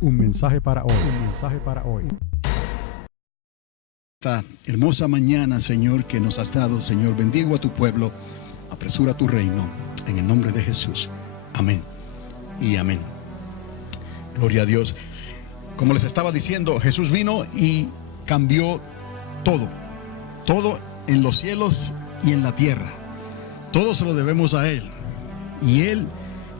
Un mensaje para hoy. Un mensaje para hoy. Esta hermosa mañana, Señor, que nos has dado, Señor, bendigo a tu pueblo, apresura tu reino, en el nombre de Jesús. Amén y amén. Gloria a Dios. Como les estaba diciendo, Jesús vino y cambió todo, todo en los cielos y en la tierra. Todo se lo debemos a Él. Y Él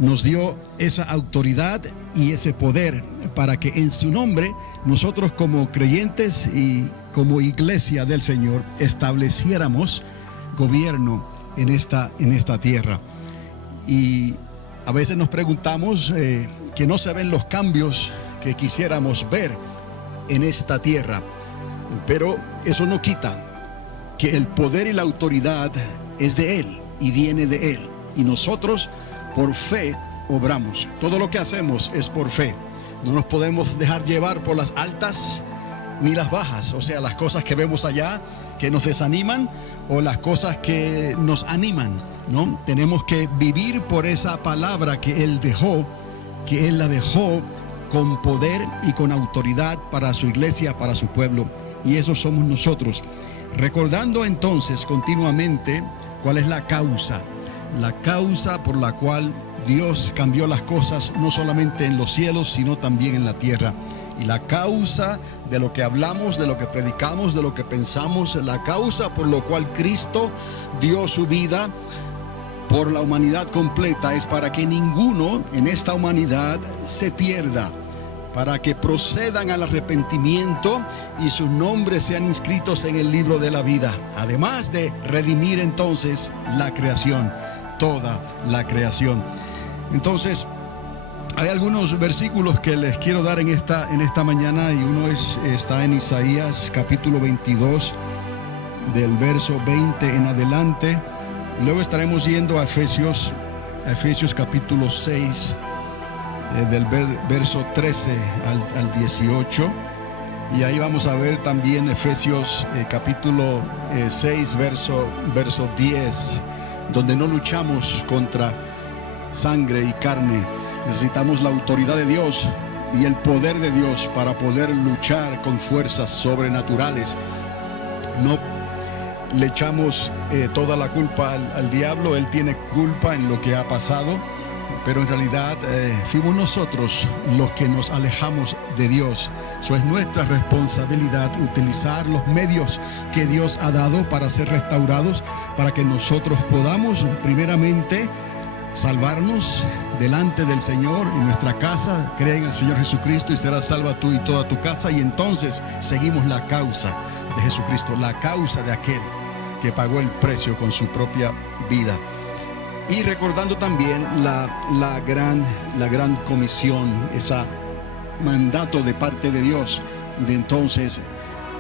nos dio esa autoridad y ese poder para que en su nombre nosotros como creyentes y como iglesia del Señor estableciéramos gobierno en esta tierra. Y a veces nos preguntamos que no se ven los cambios que quisiéramos ver en esta tierra, pero eso no quita que el poder y la autoridad es de Él y viene de Él, y nosotros por fe obramos. Todo lo que hacemos es por fe. No nos podemos dejar llevar por las altas ni las bajas, o sea, las cosas que vemos allá que nos desaniman o las cosas que nos animan, ¿no? Tenemos que vivir por esa palabra que Él dejó, que Él la dejó con poder y con autoridad para su iglesia, para su pueblo, y eso somos nosotros. Recordando entonces continuamente cuál es la causa por la cual Dios cambió las cosas, no solamente en los cielos, sino también en la tierra. Y la causa de lo que hablamos, de lo que predicamos, de lo que pensamos, la causa por lo cual Cristo dio su vida por la humanidad completa, es para que ninguno en esta humanidad se pierda, para que procedan al arrepentimiento y sus nombres sean inscritos en el libro de la vida, además de redimir entonces la creación, toda la creación. Entonces, hay algunos versículos que les quiero dar en esta mañana, y uno está en Isaías capítulo 22, del verso 20 en adelante. Luego estaremos yendo a Efesios capítulo 6, del verso 13 al 18. Y ahí vamos a ver también Efesios capítulo 6, verso 10, donde no luchamos contra sangre y carne. Necesitamos la autoridad de Dios y el poder de Dios para poder luchar con fuerzas sobrenaturales. No le echamos toda la culpa al diablo. Él tiene culpa en lo que ha pasado, pero en realidad fuimos nosotros los que nos alejamos de Dios. Eso es nuestra responsabilidad, utilizar los medios que Dios ha dado para ser restaurados, para que nosotros podamos primeramente salvarnos delante del Señor y nuestra casa. Cree en el Señor Jesucristo y serás salva tú y toda tu casa, y entonces seguimos la causa de Jesucristo, la causa de aquel que pagó el precio con su propia vida. Y recordando también la gran comisión, ese mandato de parte de Dios de entonces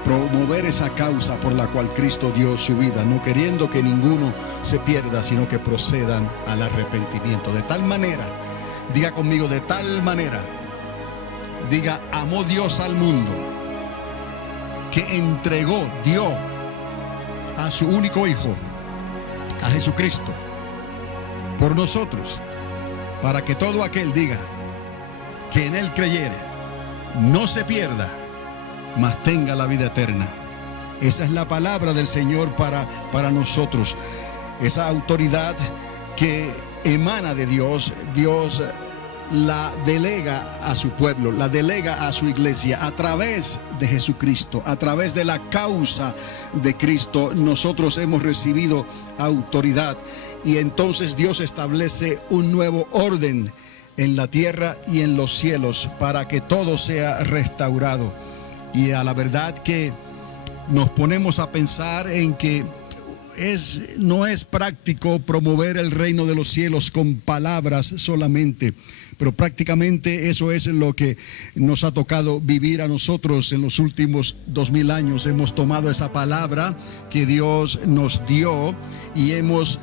promover esa causa por la cual Cristo dio su vida, no queriendo que ninguno se pierda, sino que procedan al arrepentimiento. De tal manera, diga conmigo, de tal manera, diga, amó Dios al mundo, que dio a su único Hijo, a Jesucristo, por nosotros, para que todo aquel, diga, que en Él creyere, no se pierda, mas tenga la vida eterna. Esa es la palabra del Señor para nosotros. Esa autoridad que emana de Dios, Dios la delega a su pueblo, la delega a su iglesia a través de Jesucristo, a través de la causa de Cristo. Nosotros hemos recibido autoridad, y entonces Dios establece un nuevo orden en la tierra y en los cielos para que todo sea restaurado. Y a la verdad que nos ponemos a pensar en que no es práctico promover el reino de los cielos con palabras solamente, pero prácticamente eso es lo que nos ha tocado vivir a nosotros en los últimos 2000 años. Hemos tomado esa palabra que Dios nos dio y hemos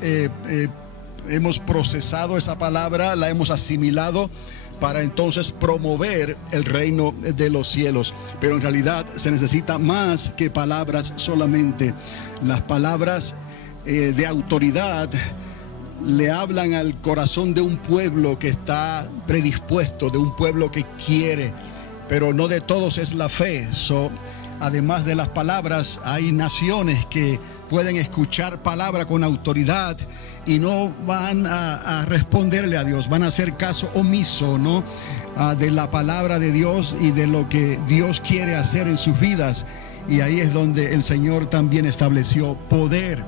procesado esa palabra, la hemos asimilado para entonces promover el reino de los cielos. Pero en realidad se necesita más que palabras solamente. Las palabras de autoridad le hablan al corazón de un pueblo que está predispuesto, de un pueblo que quiere pero no de todos es la fe. Además de las palabras, hay naciones que pueden escuchar palabra con autoridad y no van a responderle a Dios, van a hacer caso omiso, ¿no? De la palabra de Dios y de lo que Dios quiere hacer en sus vidas. Y ahí es donde el Señor también estableció poder,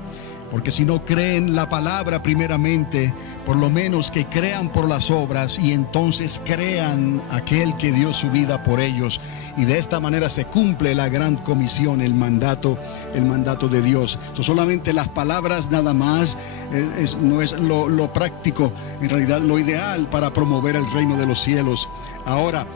porque si no creen la palabra primeramente, por lo menos que crean por las obras, y entonces crean aquel que dio su vida por ellos, y de esta manera se cumple la gran comisión, el mandato de Dios. Solamente las palabras nada más no es lo práctico, en realidad lo ideal para promover el reino de los cielos. Ahora,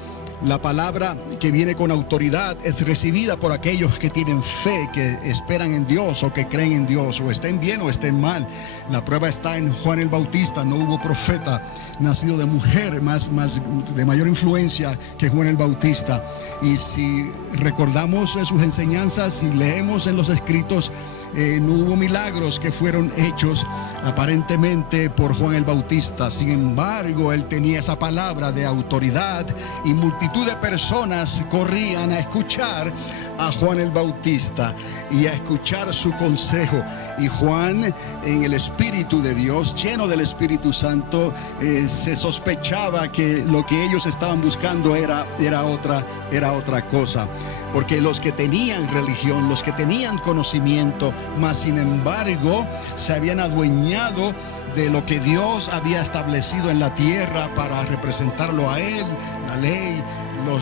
la palabra que viene con autoridad es recibida por aquellos que tienen fe, que esperan en Dios o que creen en Dios, o estén bien o estén mal. La prueba está en Juan el Bautista. No hubo profeta nacido de mujer de mayor influencia que Juan el Bautista. Y si recordamos sus enseñanzas y leemos en los escritos, no hubo milagros que fueron hechos aparentemente por Juan el Bautista. Sin embargo, él tenía esa palabra de autoridad y multitud de personas corrían a escuchar a Juan el Bautista y a escuchar su consejo. Y Juan, en el Espíritu de Dios, lleno del Espíritu Santo, se sospechaba que lo que ellos estaban buscando era otra cosa. Porque los que tenían religión, los que tenían conocimiento, mas sin embargo se habían adueñado de lo que Dios había establecido en la tierra para representarlo a Él, la ley,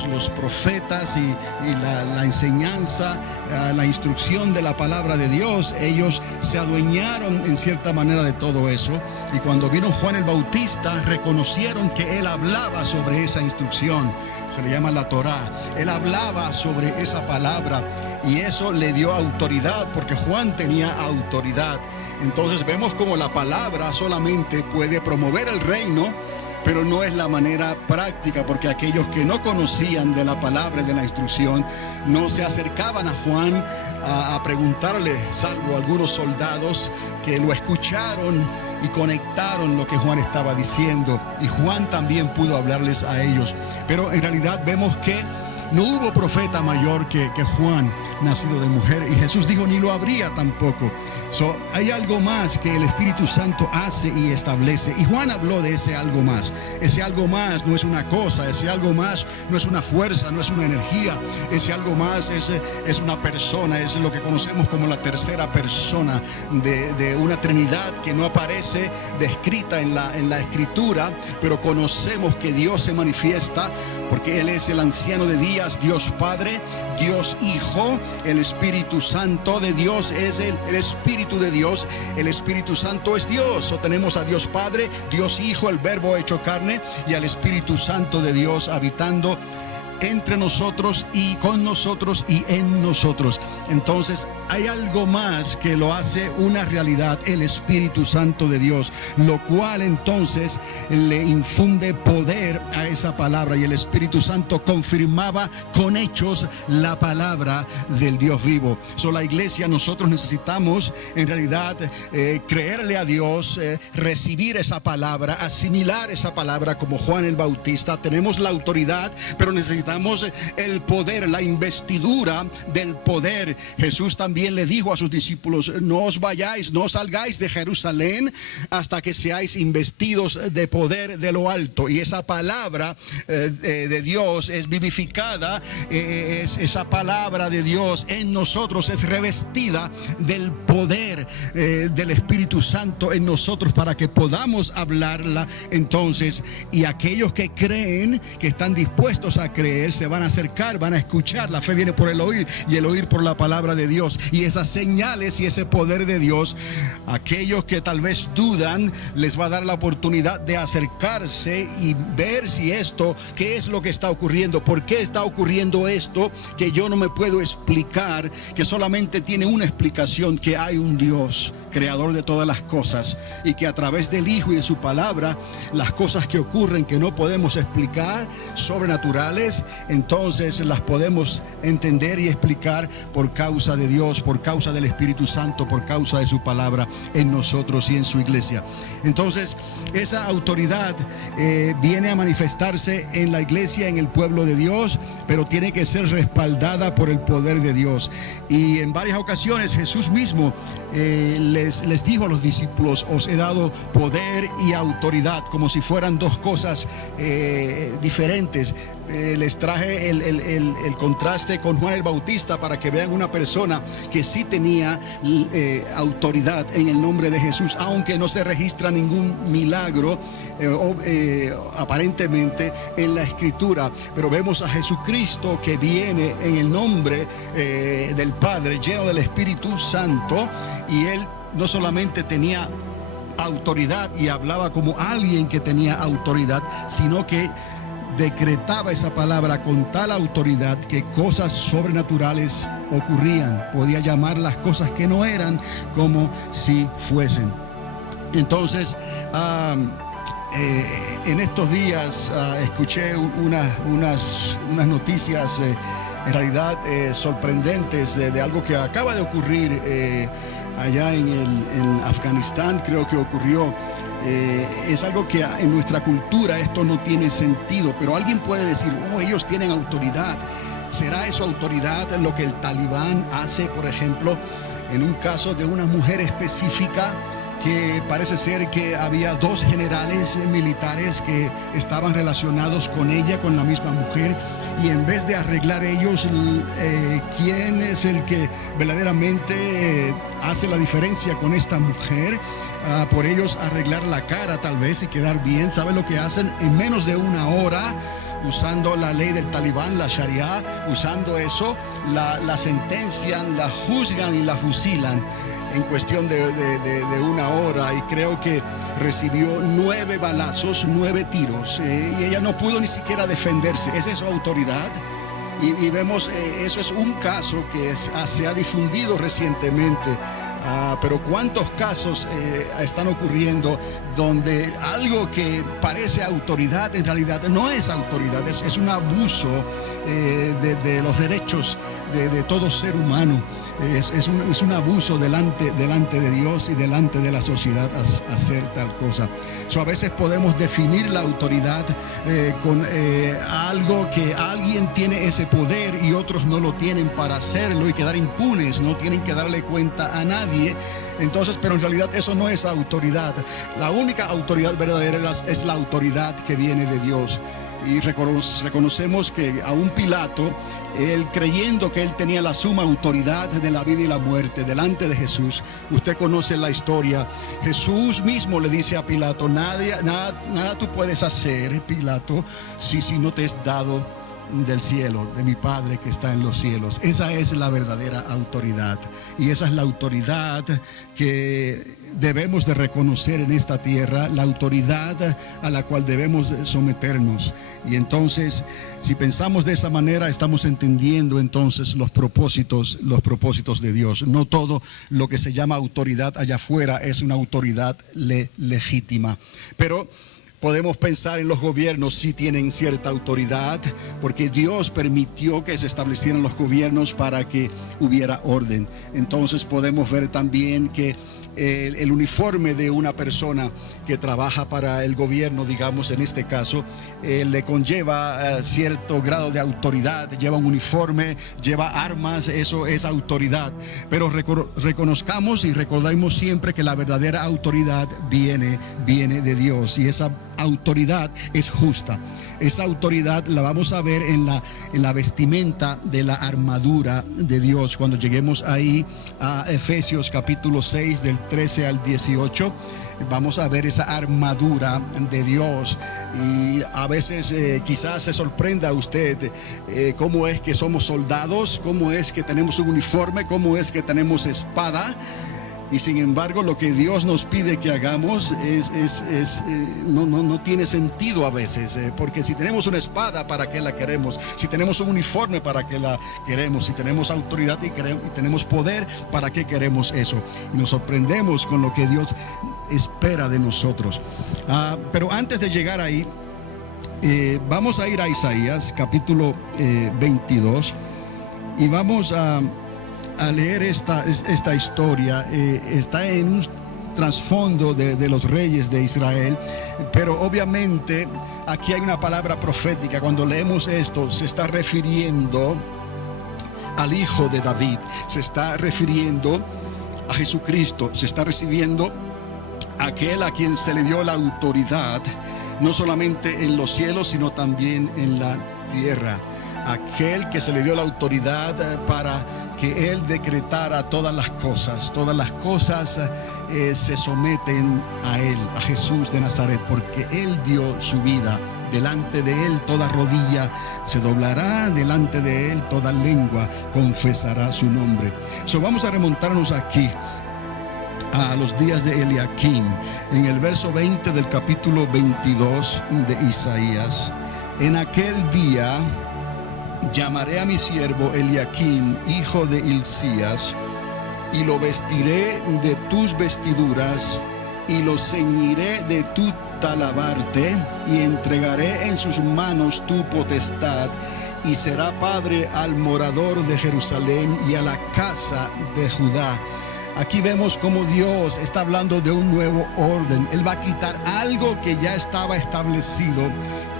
los profetas y la enseñanza, la instrucción de la palabra de Dios. Ellos se adueñaron en cierta manera de todo eso, y cuando vino Juan el Bautista reconocieron que él hablaba sobre esa instrucción. Se le llama la Torá. Él hablaba sobre esa palabra y eso le dio autoridad, porque Juan tenía autoridad. Entonces vemos como la palabra solamente puede promover el reino, pero no es la manera práctica, porque aquellos que no conocían de la palabra y de la instrucción no se acercaban a Juan a preguntarle, salvo algunos soldados que lo escucharon y conectaron lo que Juan estaba diciendo, y Juan también pudo hablarles a ellos. Pero en realidad vemos que no hubo profeta mayor que Juan, nacido de mujer, y Jesús dijo ni lo habría tampoco. Hay algo más que el Espíritu Santo hace y establece, y Juan habló de ese algo más. Ese algo más no es una cosa, ese algo más no es una fuerza, no es una energía. Ese algo más es una persona, es lo que conocemos como la tercera persona de una Trinidad que no aparece descrita en la Escritura, pero conocemos que Dios se manifiesta porque Él es el anciano de días, Dios Padre, Dios Hijo. El Espíritu Santo de Dios es el Espíritu de Dios. El Espíritu Santo es Dios. Tenemos a Dios Padre, Dios Hijo, el Verbo hecho carne, y al Espíritu Santo de Dios habitando entre nosotros y con nosotros y en nosotros. Entonces hay algo más que lo hace una realidad, el Espíritu Santo de Dios, lo cual entonces le infunde poder a esa palabra, y el Espíritu Santo confirmaba con hechos la palabra del Dios vivo. La iglesia, nosotros necesitamos en realidad creerle a Dios, recibir esa palabra, asimilar esa palabra como Juan el Bautista. Tenemos la autoridad, pero necesitamos el poder, la investidura del poder. Jesús también le dijo a sus discípulos: no os vayáis, no salgáis de Jerusalén hasta que seáis investidos de poder de lo alto. Y esa palabra de Dios es vivificada, esa palabra de Dios en nosotros es revestida del poder del Espíritu Santo en nosotros para que podamos hablarla. Entonces, y aquellos que creen, que están dispuestos a creer, se van a acercar, van a escuchar. La fe viene por el oír, y el oír por la palabra de Dios. Y esas señales y ese poder de Dios, aquellos que tal vez dudan, les va a dar la oportunidad de acercarse y ver si esto, qué es lo que está ocurriendo, por qué está ocurriendo esto que yo no me puedo explicar, que solamente tiene una explicación: que hay un Dios creador de todas las cosas, y que a través del Hijo y de su palabra, las cosas que ocurren que no podemos explicar, sobrenaturales, entonces las podemos entender y explicar por causa de Dios, por causa del Espíritu Santo, por causa de su palabra en nosotros y en su iglesia. Entonces, esa autoridad viene a manifestarse en la iglesia, en el pueblo de Dios, pero tiene que ser respaldada por el poder de Dios. Y en varias ocasiones Jesús mismo les dijo a los discípulos: os he dado poder y autoridad, como si fueran dos cosas diferentes. Les traje el contraste con Juan el Bautista para que vean una persona que sí tenía autoridad en el nombre de Jesús, aunque no se registra ningún milagro aparentemente en la Escritura, pero vemos a Jesucristo que viene en el nombre del Padre, lleno del Espíritu Santo, y él no solamente tenía autoridad y hablaba como alguien que tenía autoridad, sino que decretaba esa palabra con tal autoridad que cosas sobrenaturales ocurrían. Podía llamar las cosas que no eran como si fuesen. Entonces, en estos días escuché unas noticias en realidad sorprendentes de algo que acaba de ocurrir allá en Afganistán. Creo que ocurrió. Es algo que en nuestra cultura esto no tiene sentido, pero alguien puede decir: oh, ellos tienen autoridad. ¿Será eso autoridad lo que el talibán hace, por ejemplo, en un caso de una mujer específica? Que parece ser que había dos generales militares que estaban relacionados con ella, con la misma mujer, y en vez de arreglar ellos quién es el que verdaderamente hace la diferencia con esta mujer, por ellos arreglar la cara tal vez y quedar bien, ¿sabe lo que hacen? En menos de una hora, usando la ley del talibán, la Sharia, usando eso, la sentencian, la juzgan y la fusilan en cuestión de una hora, y creo que recibió 9 balazos, 9 tiros, y ella no pudo ni siquiera defenderse. Esa es su autoridad. Y vemos, eso es un caso que se ha difundido recientemente. Pero cuántos casos están ocurriendo donde algo que parece autoridad en realidad no es autoridad, es un abuso de los derechos de todo ser humano. Es un abuso delante de Dios y delante de la sociedad hacer tal cosa. A veces podemos definir la autoridad con algo que alguien tiene ese poder y otros no lo tienen para hacerlo y quedar impunes, no tienen que darle cuenta a nadie. Entonces, pero en realidad eso no es autoridad. La única autoridad verdadera es la autoridad que viene de Dios. Y reconocemos que aún Pilato, él creyendo que él tenía la suma autoridad de la vida y la muerte delante de Jesús, usted conoce la historia. Jesús mismo le dice a Pilato: nada tú puedes hacer, Pilato, si no te es dado del cielo, de mi Padre que está en los cielos. Esa es la verdadera autoridad, y esa es la autoridad que debemos de reconocer en esta tierra, la autoridad a la cual debemos someternos. Y entonces, si pensamos de esa manera, estamos entendiendo entonces los propósitos de Dios. No todo lo que se llama autoridad allá afuera es una autoridad legítima, pero podemos pensar en los gobiernos, si tienen cierta autoridad, porque Dios permitió que se establecieran los gobiernos para que hubiera orden. Entonces podemos ver también que el uniforme de una persona que trabaja para el gobierno, digamos en este caso, le conlleva cierto grado de autoridad. Lleva un uniforme, lleva armas, eso es autoridad. Pero reconozcamos y recordemos siempre que la verdadera autoridad viene de Dios, y esa autoridad es justa. Esa autoridad la vamos a ver en la vestimenta de la armadura de Dios. Cuando lleguemos ahí a Efesios capítulo 6 del 13 al 18, vamos a ver esa armadura de Dios. Y a veces quizás se sorprenda a usted cómo es que somos soldados, cómo es que tenemos un uniforme, cómo es que tenemos espada. Y sin embargo, lo que Dios nos pide que hagamos no tiene sentido a veces, porque si tenemos una espada, ¿para qué la queremos? Si tenemos un uniforme, ¿para qué la queremos? Si tenemos autoridad y tenemos poder, ¿para qué queremos eso? Y nos sorprendemos con lo que Dios espera de nosotros. Pero antes de llegar ahí, vamos a ir a Isaías capítulo 22 y vamos a leer esta historia. Está en un trasfondo de los reyes de Israel, pero obviamente aquí hay una palabra profética. Cuando leemos esto, se está refiriendo al hijo de David, se está refiriendo a Jesucristo, se está refiriendo a aquel a quien se le dio la autoridad, no solamente en los cielos, sino también en la tierra. Aquel que se le dio la autoridad para que Él decretara todas las cosas se someten a Él, a Jesús de Nazaret, porque Él dio su vida. Delante de Él toda rodilla se doblará, delante de Él toda lengua confesará su nombre. Vamos a remontarnos aquí a los días de Eliakim, en el verso 20 del capítulo 22 de Isaías. En aquel día llamaré a mi siervo Eliakim, hijo de Hilcías, y lo vestiré de tus vestiduras y lo ceñiré de tu talabarte, y entregaré en sus manos tu potestad, y será padre al morador de Jerusalén y a la casa de Judá. Aquí vemos cómo Dios está hablando de un nuevo orden. Él va a quitar algo que ya estaba establecido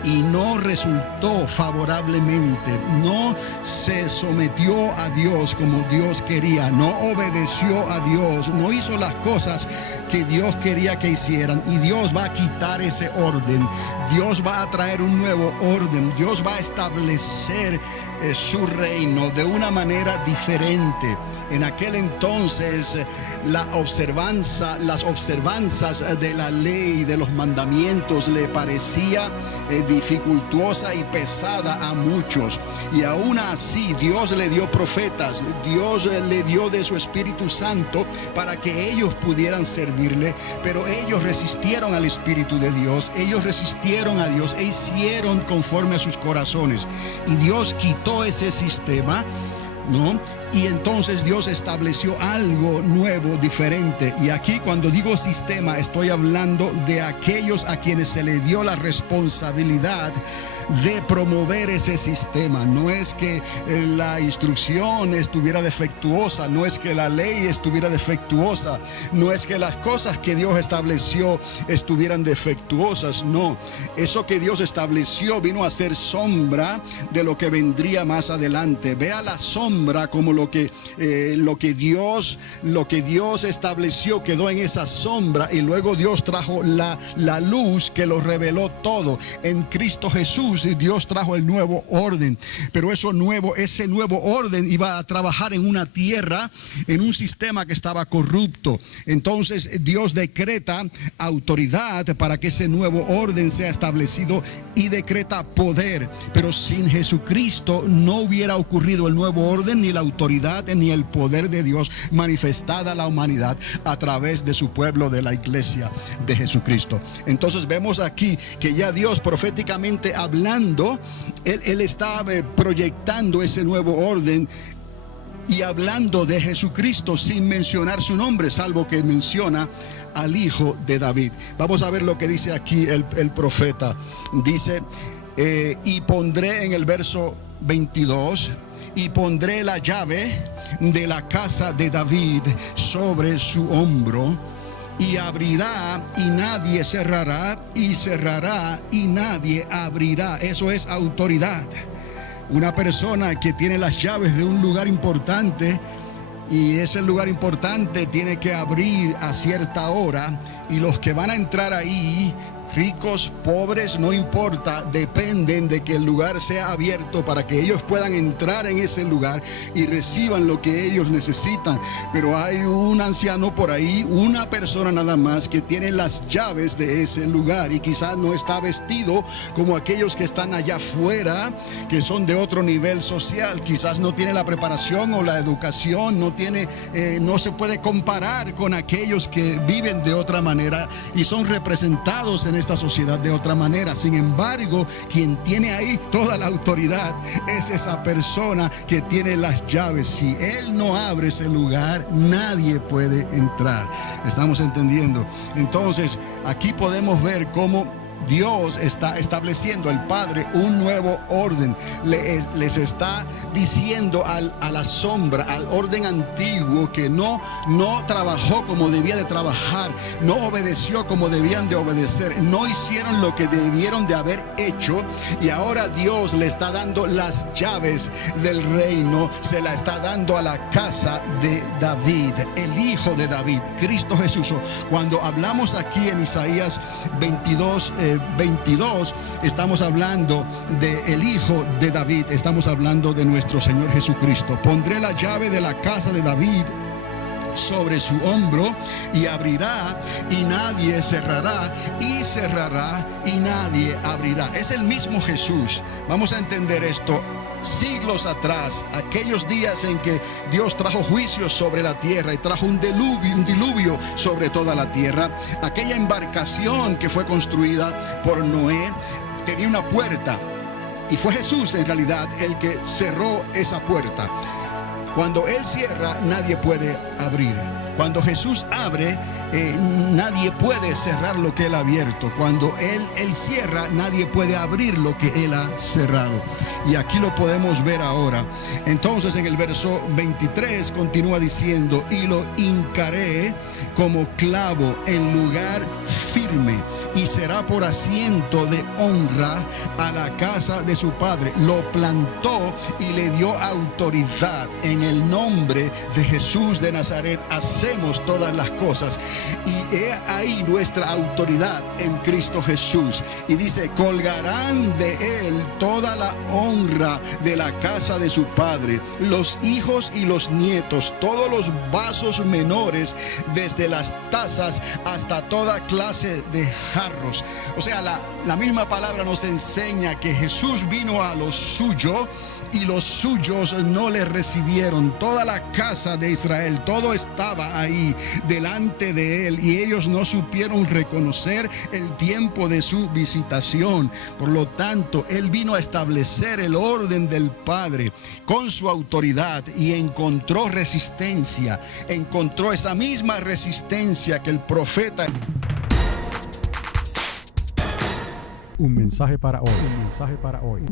y no resultó favorablemente, no se sometió a Dios como Dios quería, no obedeció a Dios, no hizo las cosas que Dios quería que hicieran, y Dios va a quitar ese orden. Dios va a traer un nuevo orden. Dios va a establecer su reino de una manera diferente. En aquel entonces las observanzas de la ley, de los mandamientos, le parecía dificultuosa y pesada a muchos, y aún así Dios le dio profetas, Dios le dio de su Espíritu Santo para que ellos pudieran servirle, pero ellos resistieron al Espíritu de Dios, ellos resistieron a Dios e hicieron conforme a sus corazones, y Dios quitó ese sistema, ¿no? Y entonces Dios estableció algo nuevo, diferente. Y aquí, cuando digo sistema, estoy hablando de aquellos a quienes se le dio la responsabilidad de promover ese sistema. No es que la instrucción estuviera defectuosa, no es que la ley estuviera defectuosa, no es que las cosas que Dios estableció estuvieran defectuosas, no. Eso que Dios estableció vino a ser sombra de lo que vendría más adelante. Vea la sombra como lo que Dios estableció quedó en esa sombra, y luego Dios trajo la luz que lo reveló todo. En Cristo Jesús Dios trajo el nuevo orden, pero ese nuevo orden iba a trabajar en una tierra, en un sistema que estaba corrupto. Entonces Dios decreta autoridad para que ese nuevo orden sea establecido, y decreta poder. Pero sin Jesucristo no hubiera ocurrido el nuevo orden, ni la autoridad, ni el poder de Dios manifestada a la humanidad a través de su pueblo, de la iglesia de Jesucristo. Entonces vemos aquí que ya Dios, proféticamente hablando, Él está proyectando ese nuevo orden y hablando de Jesucristo sin mencionar su nombre, salvo que menciona al hijo de David. Vamos a ver lo que dice aquí el profeta. Dice, y pondré, en el verso 22, y pondré la llave de la casa de David sobre su hombro, y abrirá y nadie cerrará, y cerrará y nadie abrirá. Eso es autoridad. Una persona que tiene las llaves de un lugar importante, y ese lugar importante tiene que abrir a cierta hora, y los que van a entrar ahí ricos, pobres, no importa, dependen de que el lugar sea abierto para que ellos puedan entrar en ese lugar y reciban lo que ellos necesitan. Pero hay un anciano por ahí, una persona nada más, que tiene las llaves de ese lugar y quizás no está vestido como aquellos que están allá afuera, que son de otro nivel social. Quizás no tiene la preparación o la educación, no se puede comparar con aquellos que viven de otra manera y son representados en esta sociedad de otra manera. Sin embargo, quien tiene ahí toda la autoridad es esa persona que tiene las llaves. Si él no abre ese lugar, nadie puede entrar. ¿Estamos entendiendo? Entonces, aquí podemos ver cómo Dios está estableciendo, el Padre, un nuevo orden. Les está diciendo a la sombra, al orden antiguo, que no trabajó como debía de trabajar, no obedeció como debían de obedecer, no hicieron lo que debieron de haber hecho, y ahora Dios le está dando las llaves del reino, se la está dando a la casa de David, el hijo de David, Cristo Jesús. Cuando hablamos aquí en Isaías 22, estamos hablando del hijo de David, estamos hablando de nuestro Señor Jesucristo. Pondré la llave de la casa de David sobre su hombro, y abrirá y nadie cerrará, y cerrará y nadie abrirá. Es el mismo Jesús. Vamos a entender esto. Siglos atrás, aquellos días en que Dios trajo juicios sobre la tierra y trajo un diluvio sobre toda la tierra, aquella embarcación que fue construida por Noé tenía una puerta, y fue Jesús en realidad el que cerró esa puerta. Cuando Él cierra, nadie puede abrir. Cuando Jesús abre, nadie puede cerrar lo que Él ha abierto. Cuando Él cierra, nadie puede abrir lo que Él ha cerrado. Y aquí lo podemos ver ahora. Entonces, en el verso 23 continúa diciendo: y lo hincaré como clavo en lugar firme, y será por asiento de honra a la casa de su padre. Lo plantó y le dio autoridad. En el nombre de Jesús de Nazaret hacemos todas las cosas. Y he ahí nuestra autoridad en Cristo Jesús. Y dice: colgarán de él toda la honra de la casa de su padre, los hijos y los nietos, todos los vasos menores, desde las tazas hasta toda clase de jarros. O sea, la misma palabra nos enseña que Jesús vino a lo suyo y los suyos no le recibieron. Toda la casa de Israel, todo estaba ahí delante de él, y ellos no supieron reconocer el tiempo de su visitación. Por lo tanto, él vino a establecer el orden del Padre con su autoridad, y encontró resistencia, encontró esa misma resistencia que el profeta. Un mensaje para hoy. Un mensaje para hoy.